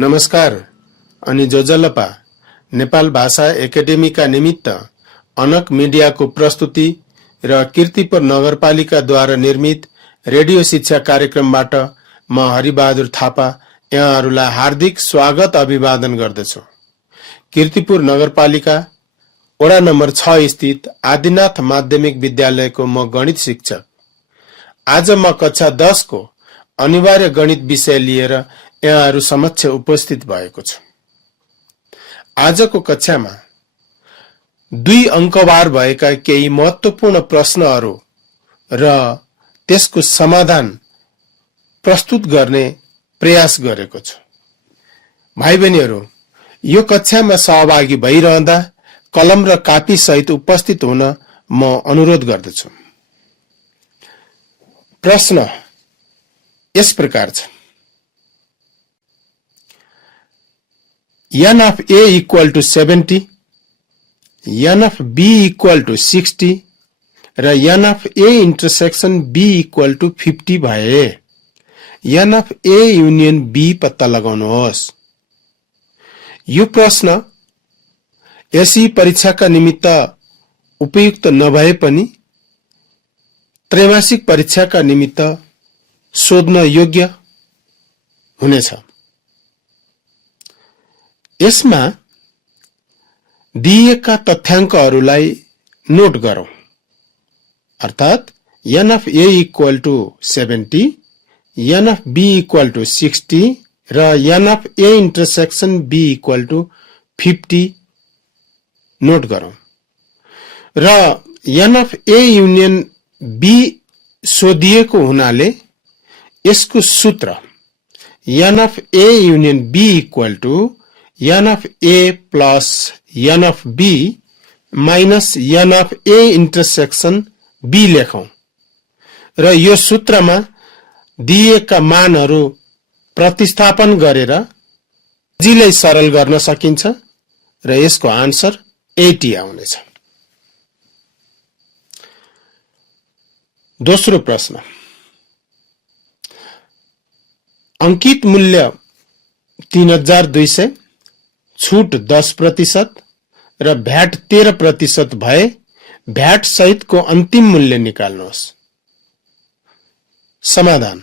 नमस्कार अनि जोजलपा नेपाल भाषा एकेडेमीका निमित्त अनक मिडियाको प्रस्तुति र कीर्तिपुर नगरपालिकाद्वारा निर्मित रेडियो शिक्षा कार्यक्रमबाट म हरिबहादुर थापा यहाँहरूलाई हार्दिक स्वागत अभिवादन गर्दछु। कीर्तिपुर नगरपालिका वडा नम्बर 6 स्थित आदिनाथ माध्यमिक विद्यालयको म गणित शिक्षक। आज म कक्षा 10 को अनिवार्य गणित विषय लिएर यहाँहरू समक्ष उपस्थित भएको छु। आजको कक्षामा 2 अंकवार भएका केही महत्त्वपूर्ण प्रश्नहरू र त्यसको समाधान प्रस्तुत गर्ने प्रयास गरेको छु। भाइ बहिनीहरू, यो कक्षामा सहभागी भइरहँदा कलम र कापी सहित उपस्थित हुन म अनुरोध गर्दछु। प्रश्न यस प्रकार छ: n of a equal to 70, n of b equal to 60 र n of a intersection b equal to 50 भए n of a union b पत्ता लगाउनुहोस्। यो प्रश्न एसई परीक्षाका निमित्त उपयुक्त नभए पनि त्रैमासिक परीक्षाका निमित्त सोध्न योग्य हुनेछ। यसमा दिएका तथ्याङ्कहरूलाई नोट गरौँ, अर्थात् n of a equal to 70, n of b equal to 60 र n of a intersection b equal to 50 note गरौँ र n of a union b सोधिएको हुनाले यसको सूत्र n of a union b equal to n of a plus n of b minus n of a intersection b लेखौं र यो सूत्रमा दिएका मानहरू प्रतिस्थापन गरेर सजिलै सरल गर्न सकिन्छ र यसको आन्सर 80 आउनेछ। दोस्रो प्रश्न: अंकित मूल्य 3200, छूट 10% र भ्याट 13% भए भ्याट सहितको अन्तिम मूल्य निकाल्नुहोस्। समाधान: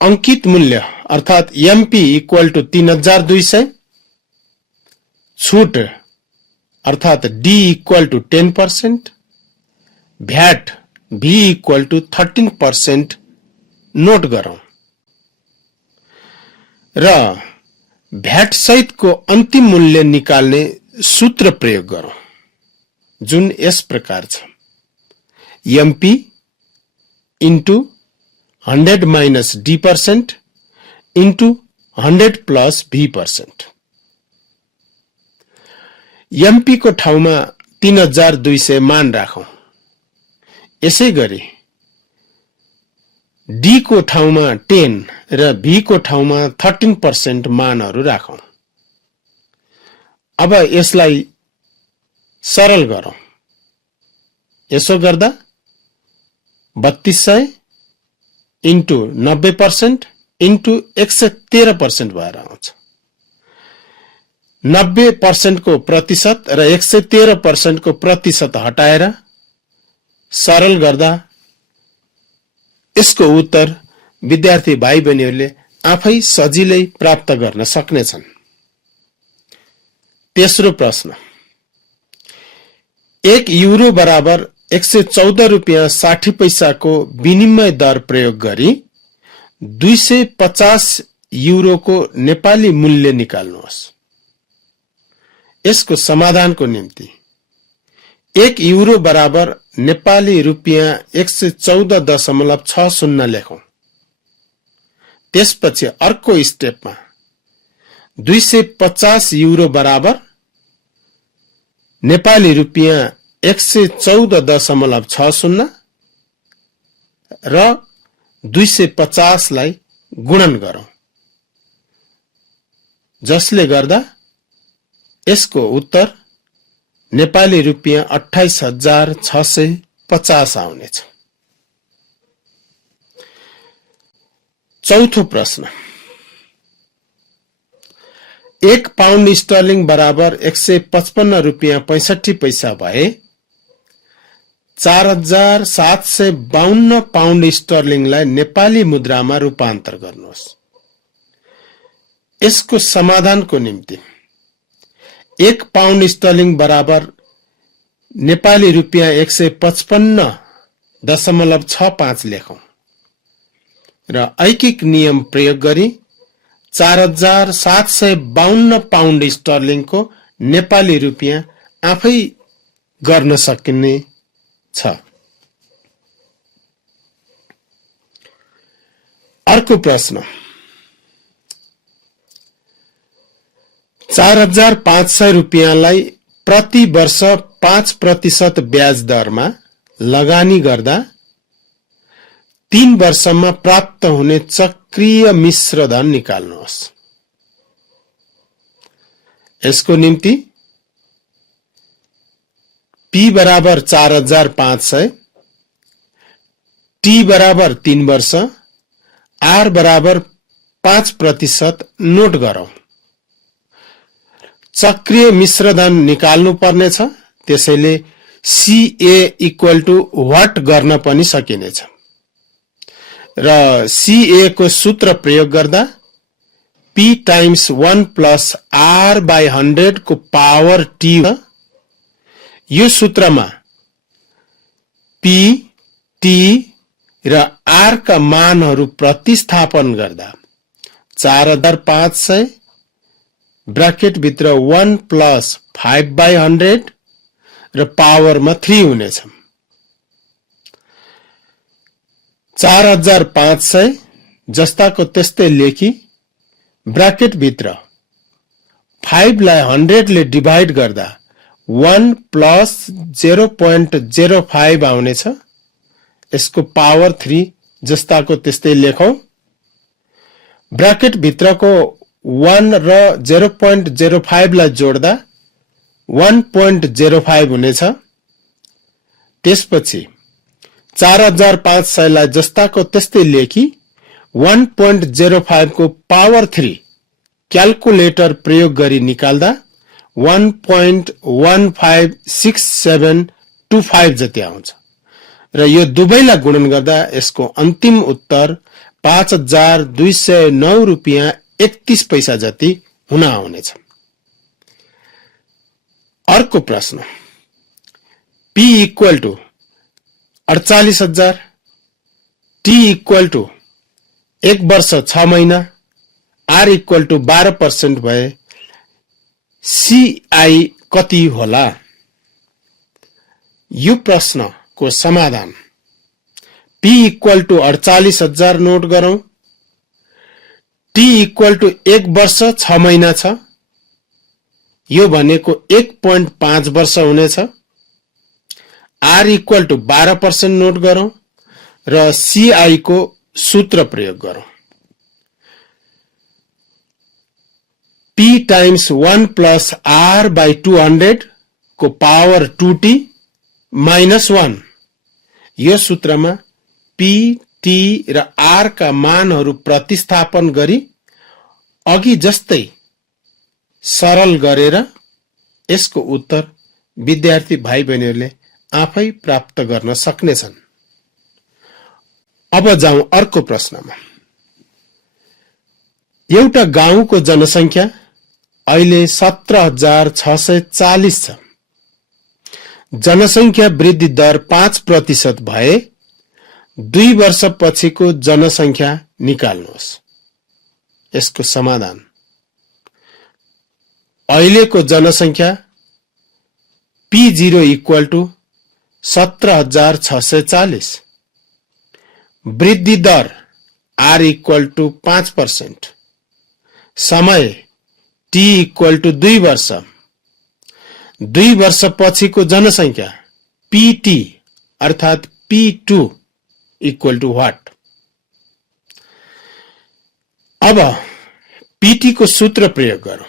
अंकित मूल्य अर्थात् MP इक्वल टु 3200, छूट अर्थात् D equal to 10%, VAT V equal to 13% note गरौँ र भ्याट सहितको अन्तिम मूल्य निकाल्ने सूत्र प्रयोग गरौँ, जुन यस प्रकार छ: MP into 100 minus D% into 100 plus V%। MP को ठाउँमा 3200 मान राखौं। यसै गरी D को ठाउँमा 10 र V को ठाउँमा 13% मानहरू राखौं। अब यसलाई सरल गरौं। यसो गर्दा 3200 इन्टु 90% इन्टु 113% भएर आउँछ। 90% को प्रतिशत र 113% को प्रतिशत हटाएर सरल गर्दा यसको उत्तर विद्यार्थी भाइ बहिनीहरूले आफै सजिलै प्राप्त गर्न सक्नेछन्। तेस्रो प्रश्न: 1 युरो बराबर 114 रुपैयाँ 60 पैसाको विनिमय दर प्रयोग गरी 250 युरोको नेपाली मूल्य निकाल्नुहोस्। यसको समाधानको निम्ति 1 युरो बराबर नेपाली रुपैयाँ 114.60 लेखौं। त्यसपछि अर्को स्टेपमा 250 युरो बराबर नेपाली रुपैयाँ 114.60 र 250 लाई गुणन गरौं, जसले गर्दा यसको उत्तर नेपाली रुपैयाँ 28,650 आउनेछ। चौथो प्रश्न: 1 पाउन्ड स्टर्लिङ बराबर 155 रुपियाँ 65 पैसा भए 4752 पाउन्ड स्टर्लिङलाई नेपाली मुद्रामा रूपान्तर गर्नुहोस्। यसको समाधानको निम्ति 1 पाउन्ड स्टर्लिङ बराबर नेपाली रुपियाँ 155.65 लेखौं र ऐकिक नियम प्रयोग गरी 4752 पाउन्ड स्टर्लिङको नेपाली रुपियाँ आफै गर्न सकिने छ। अर्को प्रश्न 4500 रुपियाँलाई प्रति वर्ष 5% ब्याज दरमा लगानी गर्दा 3 वर्षमा प्राप्त हुने चक्रीय मिश्र धन निकाल्नुहोस्। यसको निम्ति P बराबर 4500, T बराबर 3 वर्ष, R बराबर 5% नोट गरौं। चक्रीय मिश्रधन निकाल्नु पर्नेछ, त्यसैले CA इक्वल टु व्हाट गर्न पनि सकिनेछ र CA को सूत्र प्रयोग गर्दा P times 1 plus R by 100 को पावर T। यो सूत्रमा P, T र R का मानहरू प्रतिस्थापन गर्दा 4500 ब्रैकेट भित्र 1 प्लस 5 बाई 100 र पावरमा 3 हुनेछ। 4500 जस्ताको त्यस्तै लेखी ब्रैकेट भित्र 5 लाई 100 ले डिवाइड गर्दा 1 प्लस 0.05 आउनेछ। यसको पावर 3 जस्ताको त्यस्तै लेखौं। ब्रैकेट भित्रको 1 र 0.05 लाई जोड्दा 1.05 हुनेछ। त्यसपछि 4500 लाई जस्ताको त्यस्तै लेखी 1.05 को पावर 3 क्याल्कुलेटर प्रयोग गरी निकाल्दा 1.156725 जति आउँछ र यो दुवैलाई गुणन गर्दा यसको अन्तिम उत्तर 5209 रुपियाँ 31 पैसा जति हुन आउनेछ। अर्को प्रश्न P equal to 48,000, T equal to 1 वर्ष 6 महिना, R इक्वल टु 12% भए CI कति होला? यो प्रश्नको समाधान P इक्वल टु 48,000 नोट गरौं। T इक्वल टु 1 वर्ष 6 महिना छ, यो भनेको 1.5 वर्ष हुनेछ। R इक्वल टु 12% नोट गरौं र CI को सूत्र प्रयोग गरौं। P times 1 plus R by 200 को पावर 2T माइनस 1। यो सूत्रमा P, T र R का मानहरू प्रतिस्थापन गरी अघि जस्तै सरल गरेर यसको उत्तर विद्यार्थी भाइ बहिनीहरूले आफै प्राप्त गर्न सक्नेछन्। अब जाउँ अर्को प्रश्नमा। एउटा गाउँको जनसंख्या अहिले 17,640 छ। जनसंख्या वृद्धि दर 5% भए 2 वर्षपछिको जनसंख्या निकाल्नुहोस्। यसको समाधान अहिलेको जनसंख्या P0 इक्वल टु 17,640, वृद्धि दर R इक्वल टु 5%, समय T इक्वल टु 2 वर्ष, 2 वर्षपछिको जनसंख्या PT अर्थात P2 इक्वल टु व्हाट? अब PT को सूत्र प्रयोग गरौं।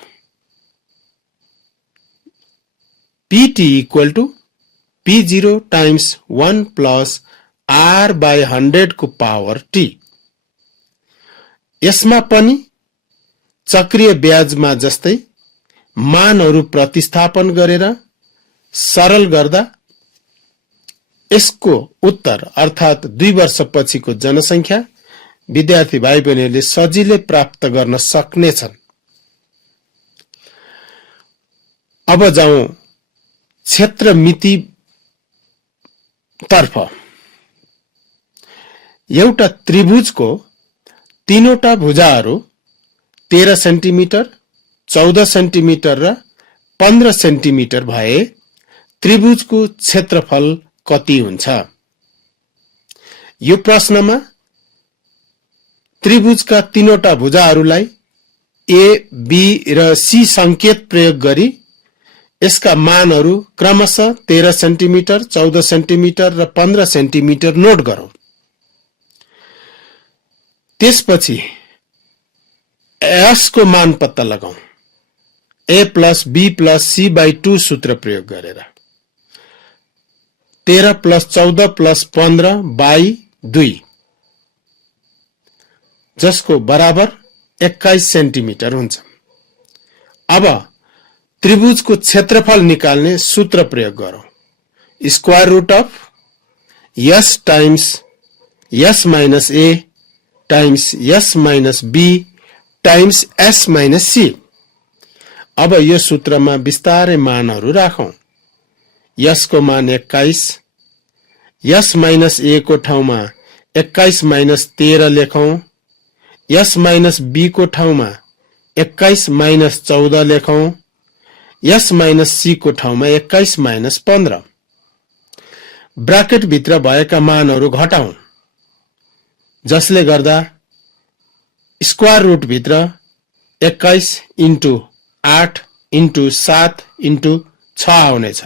PT equal to P0 times 1 plus R by 100 को पावर T। यसमा पनि चक्रीय ब्याजमा जस्तै मानहरू प्रतिस्थापन गरेर सरल गर्दा यसको उत्तर अर्थात 2 वर्षपछिको जनसंख्या विद्यार्थी भाइ बहिनीहरूले सजिलै प्राप्त गर्न सक्नेछन्। अब जाउँ क्षेत्र मिति तर्फ। एउटा त्रिभुजको तीनवटा भुजाहरू 13 सेन्टिमिटर, 14 सेन्टिमिटर र 15 सेन्टिमिटर भए त्रिभुजको क्षेत्रफल कति हुन्छ? यो प्रश्नमा त्रिभुजका तीनवटा भुजाहरूलाई A, B र C संकेत प्रयोग गरी यसका मानहरू क्रमशः 13 सेन्टिमिटर, 14 सेन्टिमिटर र 15 सेन्टिमिटर नोट गरौँ। त्यसपछि S को मान पत्ता लगाऊ। A + B + C/2 सूत्र प्रयोग गरेर 13 + 14 + 15/2 जसको बराबर 21 सेन्टिमिटर हुन्छ। अब त्रिभुजको क्षेत्रफल निकाल्ने सूत्र प्रयोग गरौँ। Square root of S times S minus A times S minus B times S minus C। अब यो सूत्रमा विस्तारै मानहरू राखौं। S को मान 21, S माइनस A को ठाउँमा 21 माइनस 13 लेखौं, S माइनस B को ठाउँमा 21 माइनस 14 लेखौं, S माइनस C को ठाउँमा 21 माइनस 15। ब्राकेट भित्र भएका मानहरू घटाउँ, जसले गर्दा स्क्वायर रुट भित्र 21 इन्टु 8 इन्टु 7 इन्टु 6 आउनेछ।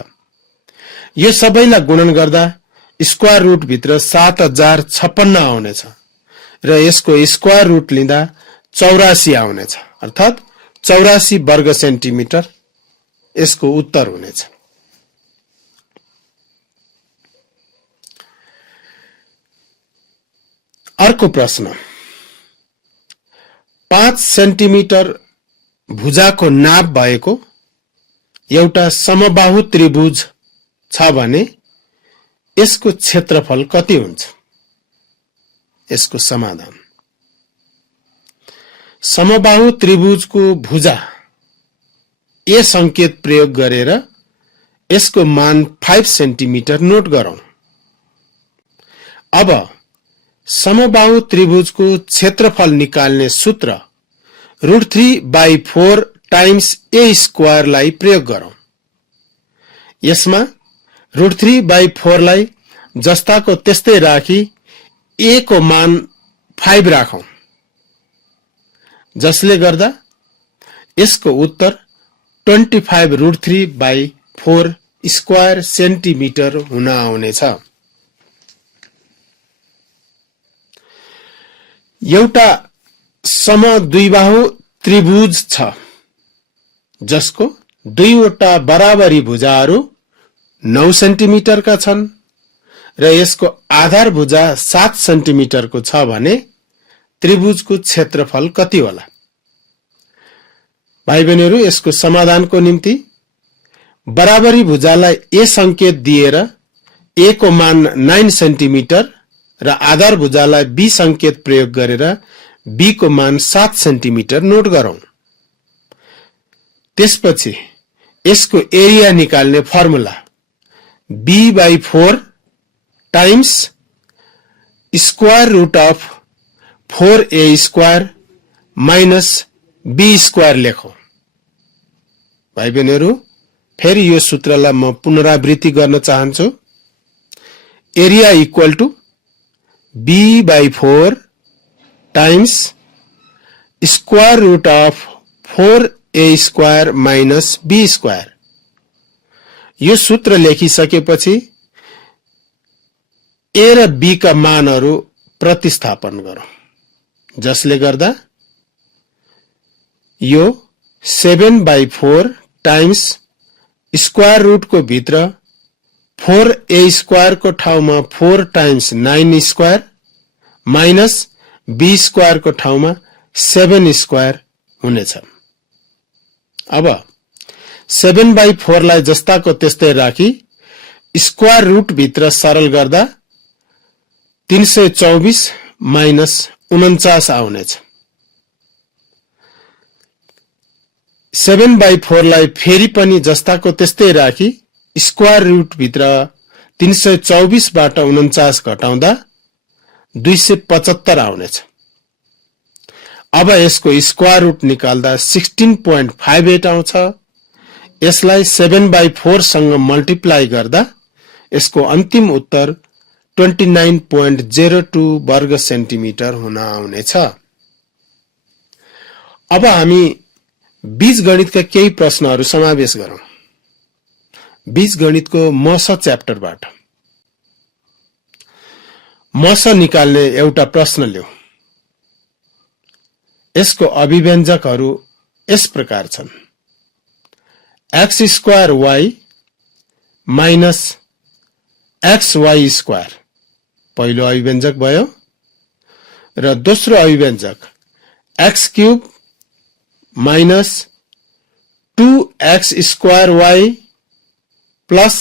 यो सबैलाई गुणन गर्दा स्क्वायर रुट भित्र 7056 आउनेछ र यसको स्क्वायर रुट लिँदा 84 आउनेछ, अर्थात 84 वर्ग सेन्टिमिटर यसको उत्तर हुनेछ। अर्को प्रश्न, 5 सेन्टिमिटर भुजाको नाप भएको एउटा समबाहु त्रिभुज छ भने यसको क्षेत्रफल कति हुन्छ? यसको समाधान, समबाहु त्रिभुजको भुजा A संकेत प्रयोग गरेर यसको मान 5 सेन्टिमिटर नोट गरौँ। अब समबाहु त्रिभुजको क्षेत्रफल निकाल्ने सूत्र √3/4 टाइम्स A स्क्वायर लाई प्रयोग गरौँ। यसमा √3/4 लाई जस्ताको त्यस्तै राखी A को मान 5 राखौं, जसले गर्दा यसको उत्तर 25 √3/4 स्क्वायर सेन्टिमिटर हुन आउनेछ। एउटा समद्विबाहु त्रिभुज छ जसको दुईवटा बराबरी भुजाहरू 9 सेन्टिमिटरका छन् र यसको आधार भुजा 7 सेन्टिमिटरको छ भने त्रिभुजको क्षेत्रफल कति होला? भाइ बहिनीहरू, यसको समाधानको निम्ति बराबरी भुजालाई A संकेत दिएर A को मान 9 सेन्टिमिटर र आधार भुजालाई B संकेत प्रयोग गरेर B को मान 7 सेन्टिमिटर नोट गरौँ। त्यसपछि यसको एरिया निकाल्ने formula B/4 times square root of 4A square minus B square लेखौं। भाइ बहिनीहरू, फेरि यो सूत्रलाई म पुनरावृत्ति गर्न चाहन्छु। Area equal to B/4 times square root of 4A square minus B square. यो सूत्र लेखिसकेपछि A र B का मानहरू प्रतिस्थापन गरौँ, जसले गर्दा यो 7/4 टाइम्स स्क्वायर रुट को भित्र 4A स्क्वायर को ठाउँमा 4 times 9 square minus B square को ठाउँमा 7 स्क्वायर हुनेछ। अब 7/4 लाई जस्ताको त्यस्तै राखी स्क्वायर रुट भित्र सरल गर्दा 324 माइनस 49 आउनेछ। 7/4 लाई फेरि पनि जस्ताको त्यस्तै राखी स्क्वायर रुट भित्र 324 बाट 49 घटाउँदा 275 आउनेछ। अब यसको स्क्वायर रुट निकाल्दा 16.58 आउँछ। यसलाई 7/4 सँग मल्टिप्लाई गर्दा यसको अन्तिम उत्तर 29.02 वर्ग सेन्टिमिटर हुन आउनेछ। अब हामी बीजगणितका केही प्रश्नहरू समावेश गरौं। बीजगणितको मस च्याप्टरबाट मस निकाल्ने एउटा प्रश्न ल्याऊ। यसको अभिव्यञ्जकहरू यस प्रकार छन्: x² y माइनस xy² पहिलो अभिव्यञ्जक भयो र दोस्रो अभिव्यञ्जक x³ minus 2x² plus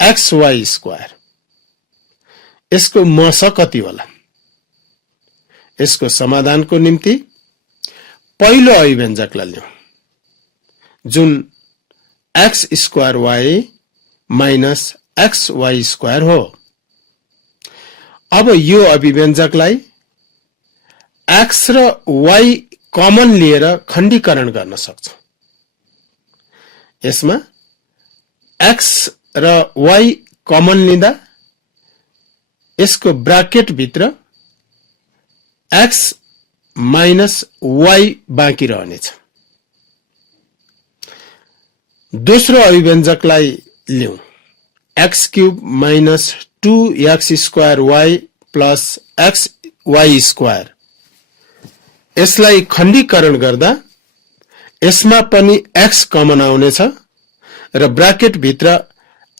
xy²। यसको मस कति होला? यसको समाधानको निम्ति पहिलो अभिव्यञ्जकलाई लियौं जुन x² माइनस xy² हो। अब यो अभिव्यञ्जकलाई x र y कमन लिएर खण्डीकरण गर्न सक्छौं। यसमा x र y कमन लिँदा यसको ब्राकेट भित्र x माइनस y बाँकी रहनेछ। दोस्रो अभिव्यञ्जकलाई लियौं x³ minus 2x² plus xy²। यसलाई खण्डीकरण गर्दा यसमा पनि x कमन आउनेछ र ब्राकेट भित्र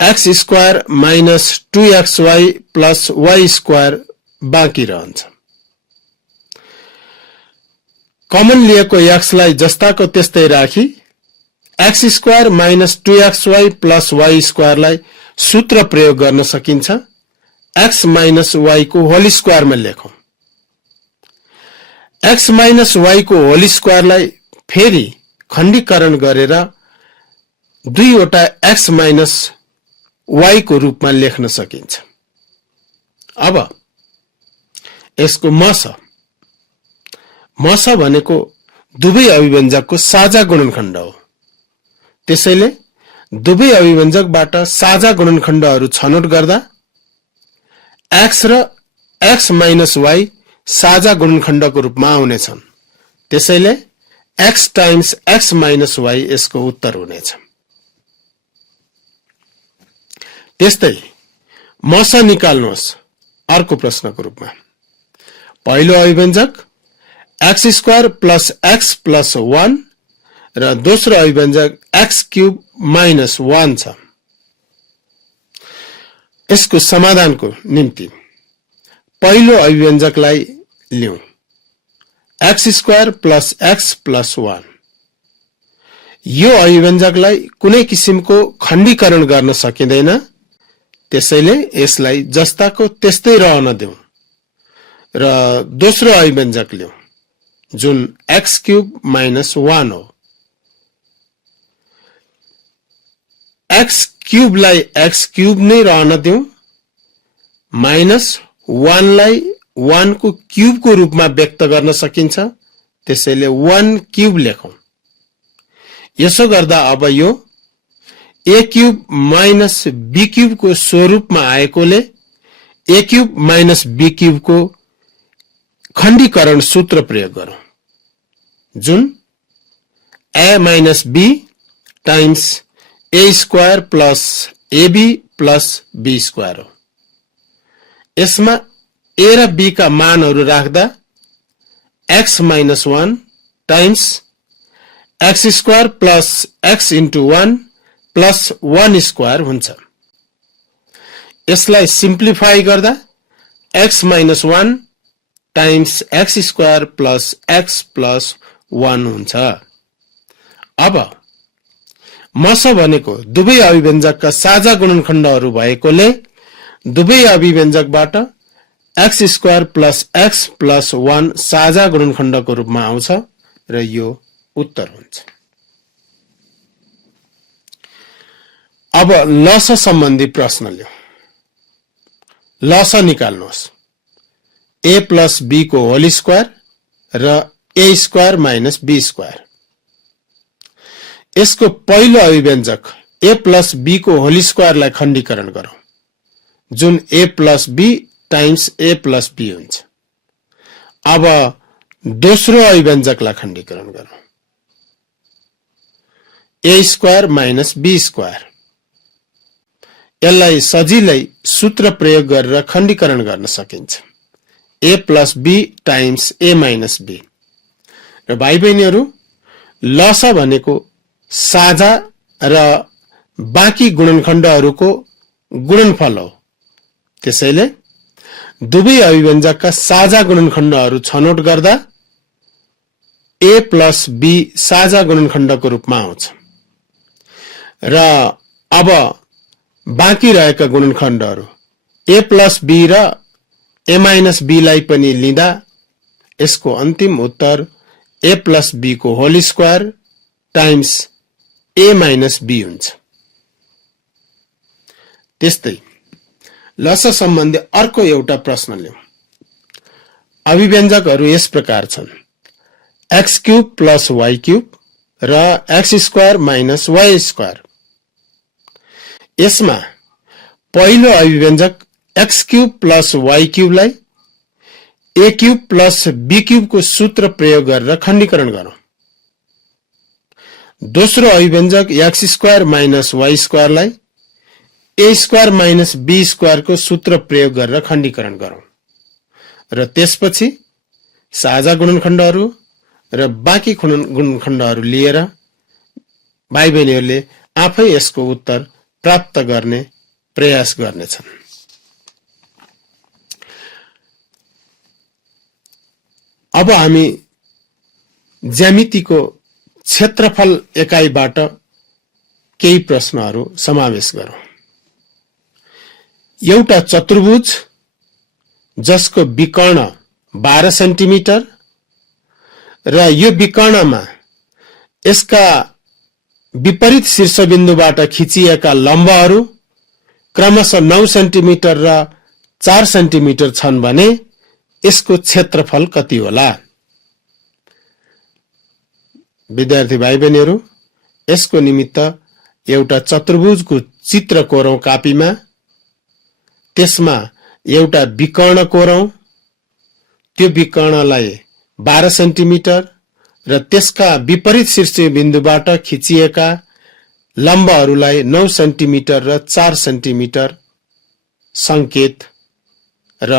x² minus 2xy plus y² बाँकी रहन्छ। कमन लिएको x लाई जस्ताको त्यस्तै राखी x² minus 2xy plus y² लाई सूत्र प्रयोग गर्न सकिन्छ। x माइनस y को होल स्क्वायर मा लेखौं। x माइनस y को होल स्क्वायर लाई फेरि खण्डीकरण गरेर दुईवटा x माइनस y को रूपमा लेख्न सकिन्छ। अब यसको मस भनेको दुवै अभिव्यञ्जकको साझा गुणनखण्ड हो। त्यसैले दुवै अभिव्यञ्जकबाट साझा गुणनखण्डहरू छनौट गर्दा x र x माइनस y साझा गुणनखण्डको रूपमा आउनेछन्। त्यसैले x times x minus y यसको उत्तर हुनेछ। त्यस्तै मस निकाल्नुहोस् अर्को प्रश्नको रूपमा। पहिलो अभिव्यञ्जक x² प्लस x प्लस 1 र दोस्रो अभिव्यञ्जक x³ माइनस 1 छ। यसको समाधानको निम्ति पहिलो अभिव्यञ्जकलाई लियौं x² प्लस x प्लस 1। यो अभिव्यञ्जकलाई कुनै किसिमको खण्डीकरण गर्न सकिँदैन। त्यसैले यसलाई जस्ताको त्यस्तै रहन देऊ र दोस्रो अभिव्यञ्जक लियौं जुन x³ माइनस 1 हो। x³ लाई x³ नै रहन देऊ, माइनस 1 लाई 1 को क्यूब को रूपमा व्यक्त गर्न सकिन्छ। त्यसैले 1³ लेखौं। यसो गर्दा अब यो a³ माइनस b³ को स्वरूपमा आएकोले a³ माइनस b³ को खण्डीकरण सूत्र प्रयोग गरौं जुन a minus b times a² plus ab plus b² हो। यसमा a र b का मानहरू राख्दा x minus 1 times x² plus x into 1 plus 1² हुन्छ। यसलाई सिम्प्लिफाई गर्दा x minus 1 times x² plus x plus 1 हुन्छ। अब मस भनेको दुवै अभिव्यञ्जकका साझा गुणनखण्डहरू भएकोले दुवै अभिव्यञ्जकबाट x square plus x plus 1 साझा गुणनखण्डको रूपमा आउँछ र यो उत्तर हुन्छ। अब लस सम्बन्धी प्रश्न लियौं। लस निकाल्नुहोस्। a प्लस b को होल स्क्वायर र a square minus b square. यसको पहिलो अभिव्यञ्जक a प्लस b को होल स्क्वायरलाई खण्डीकरण गरौं, जुन a plus b times a plus b हुन्छ। अब दोस्रो अभिव्यञ्जकलाई खण्डीकरण गरौं, a square minus b square. यसलाई सजिलै सूत्र प्रयोग गरेर खण्डीकरण गर्न सकिन्छ, a plus b times a minus b। र भाइ बहिनीहरू, लस भनेको साझा र बाँकी गुणनखण्डहरूको गुणनफल हो। त्यसैले दुवै अभिव्यञ्जकका साझा गुणनखण्डहरू छनौट गर्दा a प्लस b साझा गुणनखण्डको रूपमा आउँछ र अब बाँकी रहेका गुणनखण्डहरू a प्लस b र a माइनस b लाई पनि लिँदा यसको अन्तिम उत्तर a प्लस b को whole square times a minus b हुन्छ। त्यस्तै लस सम्बन्धी अर्को एउटा प्रश्न लियौं। अभिव्यञ्जकहरू यस प्रकार छन्, x cube plus y cube र x square minus y square. यसमा पहिलो अभिव्यञ्जक x cube plus y क्यूबलाई a cube plus b cube को सूत्र प्रयोग गरेर खण्डीकरण गरौं। दोस्रो अभिव्यञ्जक x square minus y स्क्वायरलाई a square minus b square को सूत्र प्रयोग गरेर खण्डीकरण गरौं र त्यसपछि साझा गुणनखण्डहरू र बाँकी गुणनखण्डहरू लिएर भाइ बहिनीहरूले आफै यसको उत्तर प्राप्त गर्ने प्रयास गर्नेछन्। अब हामी ज्यामितिको क्षेत्रफल एकाइबाट केही प्रश्नहरू समावेश गरौं। एउटा चतुर्भुज जसको विकर्ण 12 सेन्टिमिटर र यो विकर्णमा यसका विपरीत शीर्षबिन्दुबाट खिचिएका लम्बहरू क्रमशः 9 सेन्टिमिटर र 4 सेन्टिमिटर छन् भने यसको क्षेत्रफल कति होला? विद्यार्थी भाइ बहिनीहरू, यसको निमित्त एउटा चतुर्भुजको चित्र कोरौं कापीमा। त्यसमा एउटा विकर्ण कोरौं। त्यो विकर्णलाई 12 सेन्टिमिटर र त्यसका विपरीत शीर्षबिन्दुबाट खिचिएका लम्बहरूलाई 9 सेन्टिमिटर र 4 सेन्टिमिटर संकेत र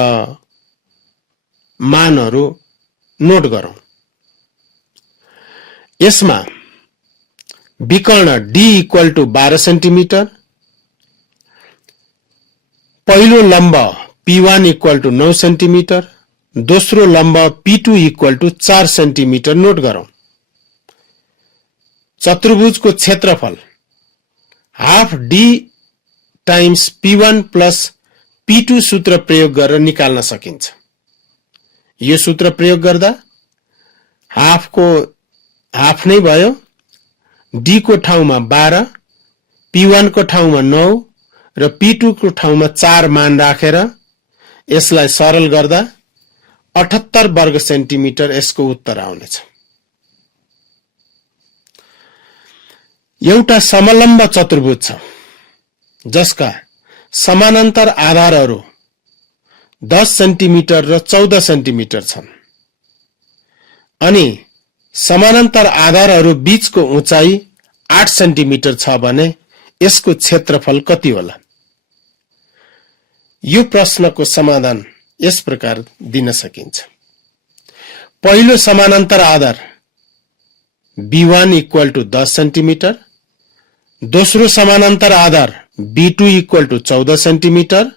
मानहरू नोट गरौं। यसमा विकर्ण D इक्वल टु 12 सेन्टिमिटर, पहिलो लम्ब P1 इक्वल टु 9 सेन्टिमिटर, दोस्रो लम्ब P2 equal to 4 centimetre note गरौं। चतुर्भुजको क्षेत्रफल half D times P1 plus P2 सूत्र प्रयोग गरेर निकाल्न सकिन्छ। यो सूत्र प्रयोग गर्दा हाफ नै भयो, D को ठाउँमा 12, P1 को ठाउँमा 9 र P2 को ठाउँमा 4 मान राखेर यसलाई सरल गर्दा 78 वर्ग सेन्टिमिटर यसको उत्तर आउनेछ। एउटा समलम्ब चतुर्भुज छ जसका समानान्तर आधारहरू 10 सेन्टिमिटर र 14 सेन्टिमिटर छन् अनि समानान्तर आधारहरू बीचको उचाइ 8 सेन्टिमिटर छ भने यसको क्षेत्रफल कति होला? यो प्रश्नको समाधान यस प्रकार दिन सकिन्छ। पहिलो समानान्तर आधार B1 इक्वल टु 10 सेन्टिमिटर, दोस्रो समानान्तर आधार B2 इक्वल टु 14 सेन्टिमिटर,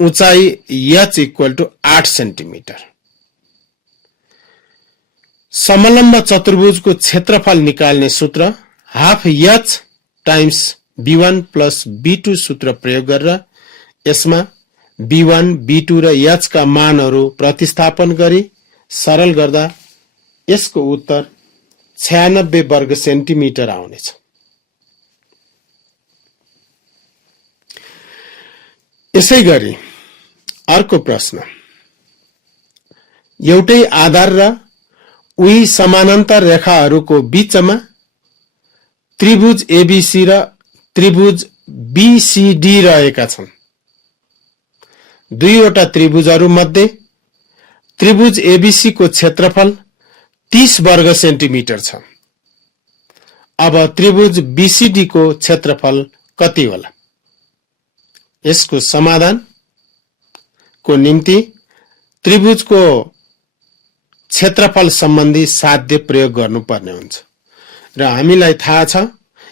उचाइ H इक्वल टु 8 सेन्टिमिटर। समलम्ब चतुर्भुजको क्षेत्रफल निकाल्ने सूत्र half H times b1 plus b2 सूत्र प्रयोग गरेर यसमा b1, b2 र h का मानहरू प्रतिस्थापन गरी सरल गर्दा यसको उत्तर 96 वर्ग सेन्टिमिटर आउनेछ। यसैगरी अर्को प्रश्न, एउटै आधार र उही समानान्तर रेखाहरूको बीचमा त्रिभुज एबीसी र त्रिभुज बीसीडी रहेका छन्। दुईवटा त्रिभुजहरू मध्ये त्रिभुज एबीसी को क्षेत्रफल 30 वर्ग सेन्टिमिटर छ। अब त्रिभुज बीसीडी को क्षेत्रफल कति होला? यसको समाधान को निम्ति त्रिभुजको क्षेत्रफल सम्बन्धी साध्य प्रयोग गर्नुपर्ने हुन्छ र हामीलाई थाहा छ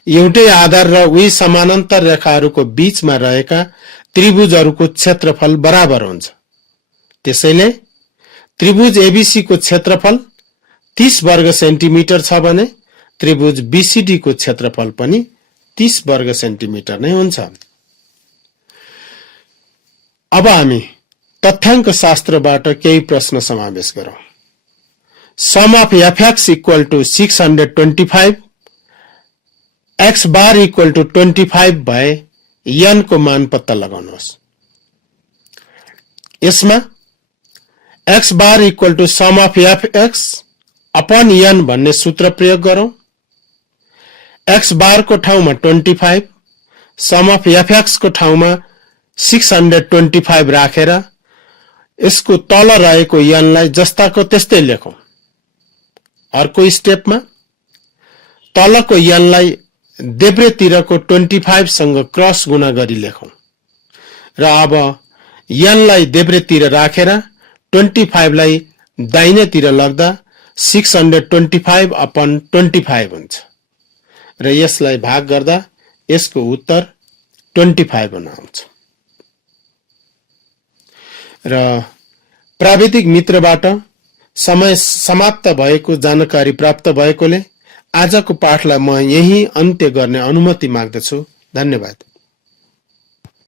एउटै आधार र उही समानान्तर रेखाहरूको बीचमा रहेका त्रिभुजहरूको क्षेत्रफल बराबर हुन्छ। त्यसैले त्रिभुज एबीसी को क्षेत्रफल 30 वर्ग सेन्टिमिटर छ भने त्रिभुज बीसीडी को क्षेत्रफल पनि 30 वर्ग सेन्टिमिटर नै हुन्छ। अब हामी तथ्याङ्क शास्त्रबाट केही प्रश्न समावेश गरौँ। Sum of fx equal to 625, x bar equal to 25 भए n को मान पत्ता लगाउनुहोस्। यसमा x bar equal to sum of fx upon n भन्ने सूत्र प्रयोग गरौँ। x bar को ठाउँमा 25, sum of fx को ठाउँमा 625 राखेर यसको तल रहेको n लाई जस्ताको त्यस्तै लेखौं। अर्को स्टेपमा तलको n लाई देब्रेतिरको 25 सँग क्रस गुणा गरी लेखौं र अब n लाई देब्रेतिर राखेर 25 लाई दाहिनेतिर लग्दा 625 अपन 25 हुन्छ र यसलाई भाग गर्दा यसको उत्तर 25 आउँछ। र प्राविधिक मित्रबाट समय समाप्त भएको जानकारी प्राप्त भएकोले आजको पाठलाई म यही अन्त्य गर्ने अनुमति माग्दछु। धन्यवाद।